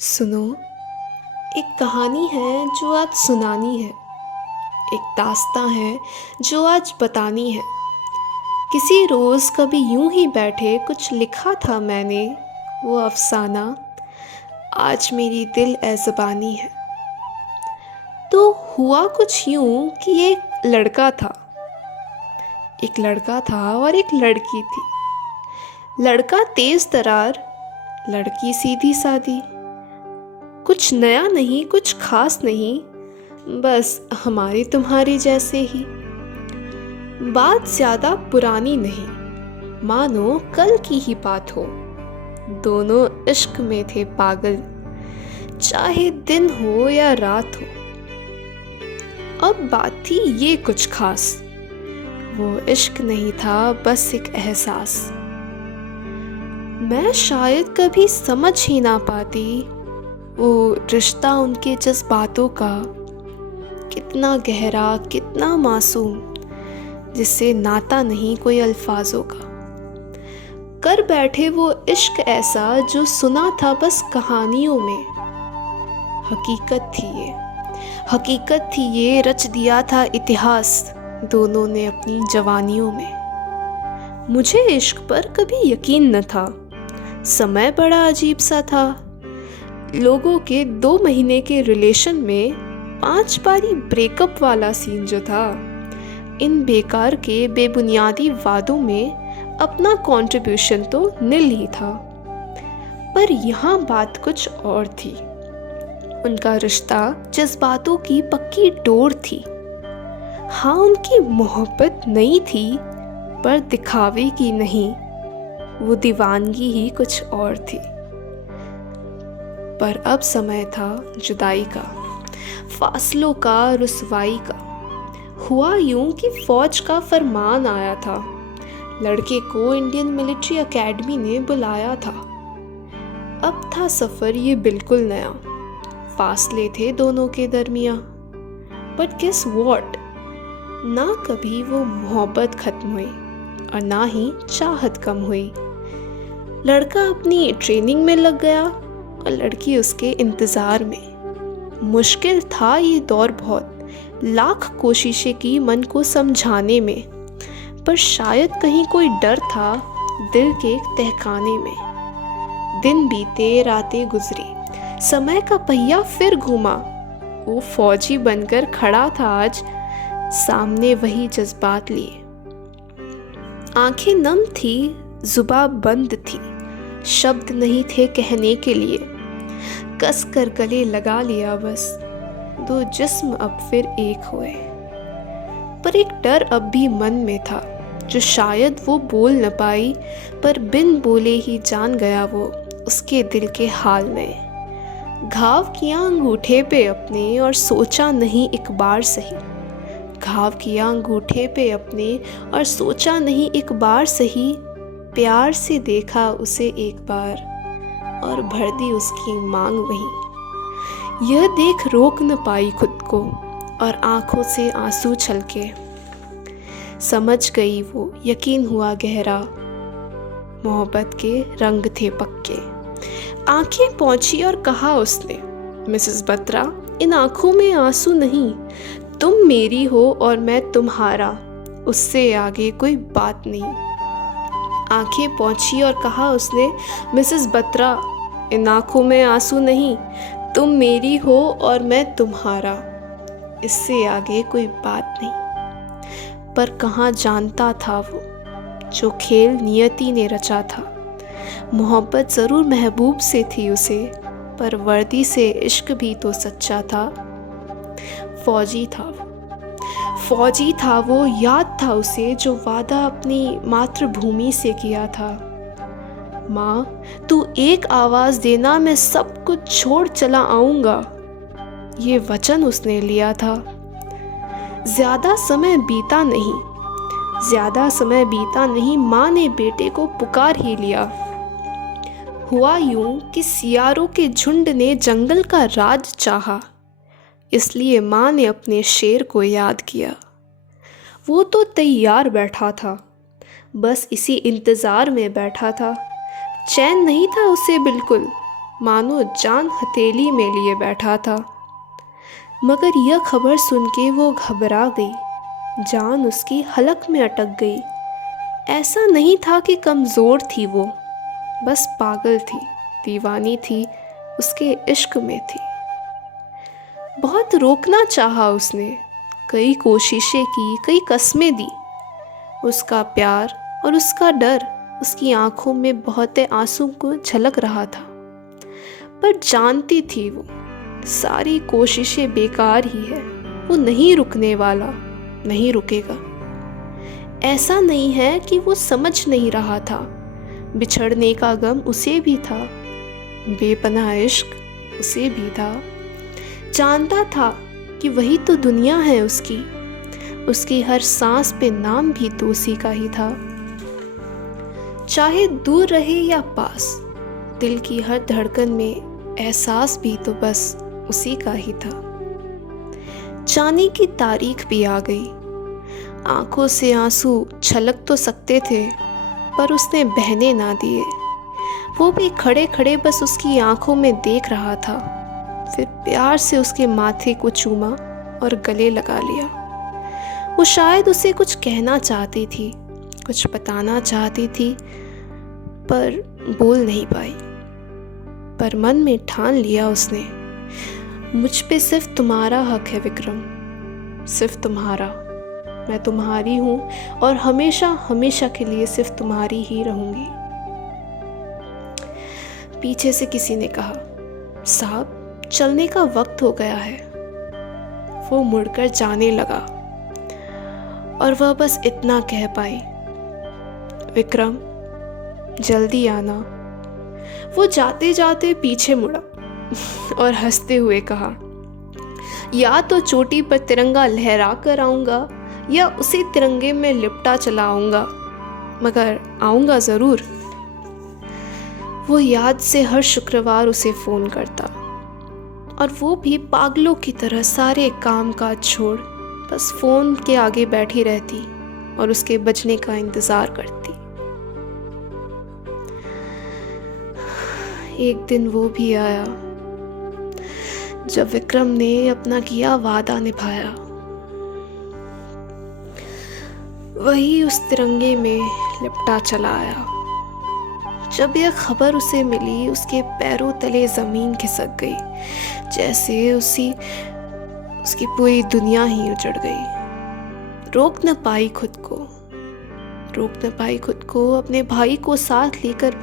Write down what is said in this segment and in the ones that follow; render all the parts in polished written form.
सुनो, एक कहानी है जो आज सुनानी है। एक दास्तां है जो आज बतानी है। किसी रोज़ कभी यूं ही बैठे कुछ लिखा था मैंने, वो अफ़साना आज मेरी दिल एज़बानी है। तो हुआ कुछ यूं कि एक लड़का था और एक लड़की थी। लड़का तेज़ तरार, लड़की सीधी सादी। कुछ नया नहीं, कुछ खास नहीं, बस हमारी तुम्हारी जैसे ही। बात ज्यादा पुरानी नहीं, मानो कल की ही बात हो। दोनों इश्क में थे पागल, चाहे दिन हो या रात हो। अब बात थी ये कुछ खास, वो इश्क नहीं था बस एक एहसास। मैं शायद कभी समझ ही ना पाती वो रिश्ता उनके जज्बातों का, कितना गहरा कितना मासूम, जिससे नाता नहीं कोई अल्फाजों का। कर बैठे वो इश्क ऐसा जो सुना था बस कहानियों में। हकीकत थी ये रच दिया था इतिहास दोनों ने अपनी जवानियों में। मुझे इश्क पर कभी यकीन न था, समय बड़ा अजीब सा था। लोगों के 2 महीने के रिलेशन में 5 बारी ब्रेकअप वाला सीन जो था, इन बेकार के बेबुनियादी वादों में अपना कंट्रीब्यूशन तो निल ही था। पर यहाँ बात कुछ और थी। उनका रिश्ता जज्बातों की पक्की डोर थी। हाँ, उनकी मोहब्बत नहीं थी, पर दिखावे की नहीं, वो दीवानगी ही कुछ और थी। पर अब समय था जुदाई का, फासलों का, रुसवाई का। हुआ यूं कि फौज का फरमान आया था, लड़के को इंडियन मिलिट्री एकेडमी ने बुलाया था। अब था सफ़र ये बिल्कुल नया, फासले थे दोनों के दरमियाँ। बट गेस व्हाट, ना कभी वो मोहब्बत ख़त्म हुई और ना ही चाहत कम हुई। लड़का अपनी ट्रेनिंग में लग गया और लड़की उसके इंतज़ार में। मुश्किल था ये दौर बहुत, लाख कोशिशें की मन को समझाने में, पर शायद कहीं कोई डर था दिल के तहखाने में। दिन बीते, रातें गुजरी, समय का पहिया फिर घूमा। वो फौजी बनकर खड़ा था आज सामने वही जज्बात लिए। आंखें नम थी, जुबान बंद थी, शब्द नहीं थे कहने के लिए। कस कर गले लगा लिया बस, 2 जिस्म अब फिर एक हुए। पर एक डर अब भी मन में था, जो शायद वो बोल न पाई, पर बिन बोले ही जान गया वो उसके दिल के हाल में। घाव किया अंगूठे पे अपने और सोचा नहीं एक बार सही। घाव किया अंगूठे पे अपने और सोचा नहीं एक बार सही। प्यार से देखा उसे एक बार और भर दी उसकी मांग वहीं। यह देख रोक न पाई खुद को और आंखों से आंसू छलके। समझ गई वो, यकीन हुआ गहरा, मोहब्बत के रंग थे पक्के। आंखें पहुंची और कहा उसने, मिसेस बत्रा, इन आंखों में आंसू नहीं, तुम मेरी हो और मैं तुम्हारा, उससे आगे कोई बात नहीं। आंखें पहुंची और कहा उसने, मिसेस बत्रा, इन आंखों में आंसू नहीं, तुम मेरी हो और मैं तुम्हारा, इससे आगे कोई बात नहीं। पर कहाँ जानता था वो, जो खेल नियति ने रचा था। मोहब्बत ज़रूर महबूब से थी उसे, पर वर्दी से इश्क भी तो सच्चा था। फौजी था वो, याद था उसे जो वादा अपनी मातृभूमि से किया था। माँ, तू एक आवाज़ देना, मैं सब कुछ छोड़ चला आऊँगा, ये वचन उसने लिया था। ज़्यादा समय बीता नहीं, माँ ने बेटे को पुकार ही लिया। हुआ यूं कि सियारों के झुंड ने जंगल का राज चाहा, इसलिए माँ ने अपने शेर को याद किया। वो तो तैयार बैठा था, बस इसी इंतज़ार में बैठा था। चैन नहीं था उसे बिल्कुल, मानो जान हथेली में लिए बैठा था। मगर यह खबर सुन के वो घबरा गई, जान उसकी हलक में अटक गई। ऐसा नहीं था कि कमज़ोर थी वो, बस पागल थी, दीवानी थी, उसके इश्क में थी। बहुत रोकना चाहा उसने, कई कोशिशें की, कई कस्में दी। उसका प्यार और उसका डर उसकी आंखों में बहते आंसू को झलक रहा था। पर जानती थी वो, सारी कोशिशें बेकार ही है। वो नहीं रुकने वाला, नहीं रुकेगा। ऐसा नहीं है कि वो समझ नहीं रहा था, बिछड़ने का गम उसे भी था, बेपनाह इश्क उसे भी था। जानता था कि वही तो दुनिया है उसकी हर सांस पे नाम भी तो उसी का ही था। चाहे दूर रहे या पास, दिल की हर धड़कन में एहसास भी तो बस उसी का ही था। जाने की तारीख भी आ गई, आंखों से आंसू छलक तो सकते थे, पर उसने बहने ना दिए। वो भी खड़े खड़े बस उसकी आंखों में देख रहा था, फिर प्यार से उसके माथे को चूमा और गले लगा लिया। वो शायद उसे कुछ कहना चाहती थी, कुछ बताना चाहती थी, पर बोल नहीं पाई। पर मन में ठान लिया उसने, मुझ पे सिर्फ तुम्हारा हक है विक्रम, सिर्फ तुम्हारा। मैं तुम्हारी हूँ और हमेशा हमेशा के लिए सिर्फ तुम्हारी ही रहूंगी। पीछे से किसी ने कहा, साहब चलने का वक्त हो गया है। वो मुड़कर जाने लगा और वह बस इतना कह पाई, विक्रम जल्दी आना। वो जाते जाते पीछे मुड़ा और हंसते हुए कहा, या तो चोटी पर तिरंगा लहरा कर आऊँगा या उसी तिरंगे में लिपटा चला आऊँगा, मगर आऊँगा ज़रूर। वो याद से हर शुक्रवार उसे फ़ोन करता और वो भी पागलों की तरह सारे काम काज छोड़ बस फ़ोन के आगे बैठी रहती और उसके बजने का इंतज़ार करती। एक दिन वो भी आया जब विक्रम ने अपना किया वादा निभाया। वही उस तिरंगे में लिपटा चला आया। जब यह खबर उसे मिली, उसके पैरों तले ज़मीन खिसक गई, जैसे उसकी पूरी दुनिया ही उजड़ गई। रोक न पाई खुद को, अपने भाई को साथ लेकर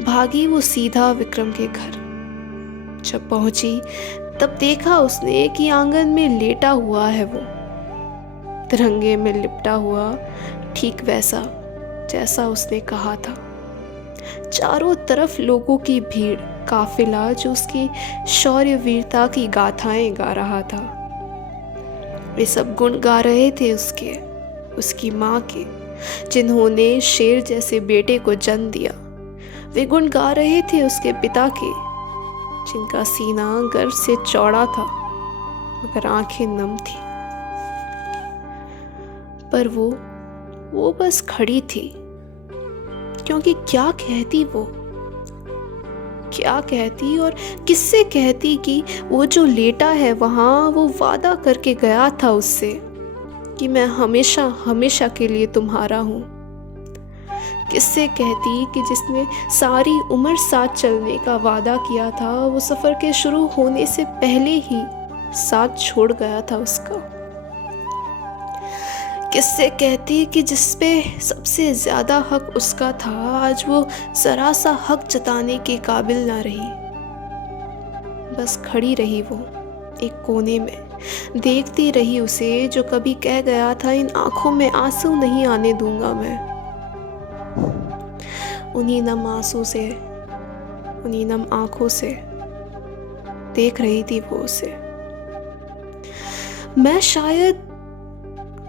भागी वो सीधा विक्रम के घर। जब पहुंची तब देखा उसने कि आंगन में लेटा हुआ है वो, तिरंगे में लिपटा हुआ, ठीक वैसा जैसा उसने कहा था। चारों तरफ लोगों की भीड़, काफिला जो उसकी शौर्य वीरता की गाथाएं गा रहा था। वे सब गुण गा रहे थे उसकी माँ के, जिन्होंने शेर जैसे बेटे को जन्म दिया। वे गुण गा रहे थे उसके पिता के, जिनका सीना गर्व से चौड़ा था मगर आंखें नम थी। पर वो बस खड़ी थी, क्योंकि क्या कहती और किससे कहती कि वो जो लेटा है वहाँ, वो वादा करके गया था उससे कि मैं हमेशा हमेशा के लिए तुम्हारा हूँ। किससे कहती कि जिसने सारी उम्र साथ चलने का वादा किया था, वो सफ़र के शुरू होने से पहले ही साथ छोड़ गया था उसका। किससे कहती कि जिस पे सबसे ज़्यादा हक उसका था, आज वो ज़रा सा हक जताने के काबिल ना रही। बस खड़ी रही वो एक कोने में, देखती रही उसे जो कभी कह गया था, इन आँखों में आंसू नहीं आने दूंगा मैं। उन्हीं नम आँखों से देख रही थी वो उसे। मैं शायद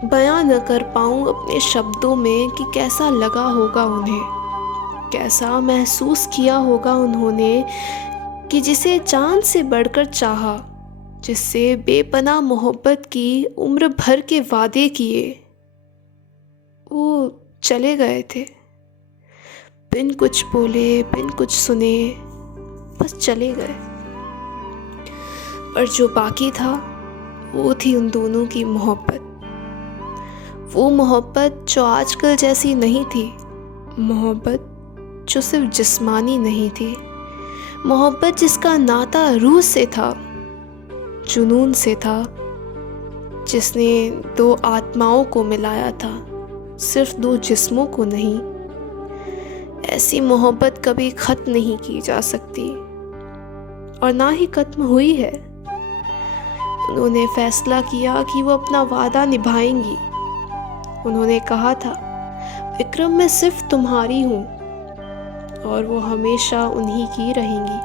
बयां न कर पाऊं अपने शब्दों में कि कैसा लगा होगा उन्हें, कैसा महसूस किया होगा उन्होंने कि जिसे जान से बढ़कर चाहा, जिससे बेपनाह मोहब्बत की उम्र भर के वादे किए, वो चले गए थे बिन कुछ बोले, बिन कुछ सुने, बस चले गए। पर जो बाकी था वो थी उन दोनों की मोहब्बत। वो मोहब्बत जो आजकल जैसी नहीं थी, मोहब्बत जो सिर्फ जिस्मानी नहीं थी, मोहब्बत जिसका नाता रूह से था, जुनून से था, जिसने दो आत्माओं को मिलाया था, सिर्फ दो जिस्मों को नहीं। ऐसी मोहब्बत कभी ख़त्म नहीं की जा सकती और ना ही ख़त्म हुई है। उन्होंने फैसला किया कि वो अपना वादा निभाएंगी। उन्होंने कहा था, विक्रम मैं सिर्फ तुम्हारी हूँ और वो हमेशा उन्हीं की रहेंगी।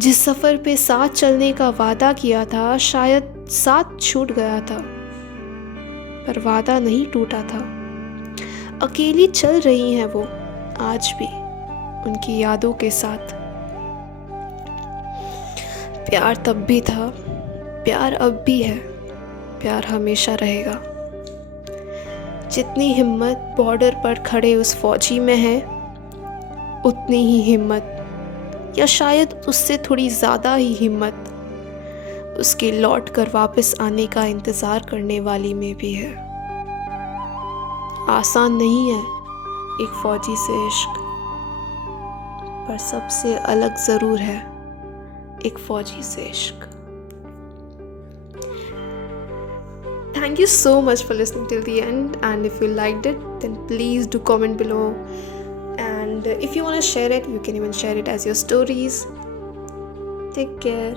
जिस सफ़र पे साथ चलने का वादा किया था, शायद साथ छूट गया था, पर वादा नहीं टूटा था। अकेली चल रही हैं वो आज भी उनकी यादों के साथ। प्यार तब भी था, प्यार अब भी है, प्यार हमेशा रहेगा। जितनी हिम्मत बॉर्डर पर खड़े उस फौजी में है, उतनी ही हिम्मत या शायद उससे थोड़ी ज़्यादा ही हिम्मत उसके लौट कर वापस आने का इंतज़ार करने वाली में भी है। आसान नहीं है एक फौजी से इश्क, पर सबसे अलग ज़रूर है एक फौजी से इश्क। Thank you so much for listening till the end, and if you liked it then please do comment below, and if you want to share it you can even share it as your stories. Take care.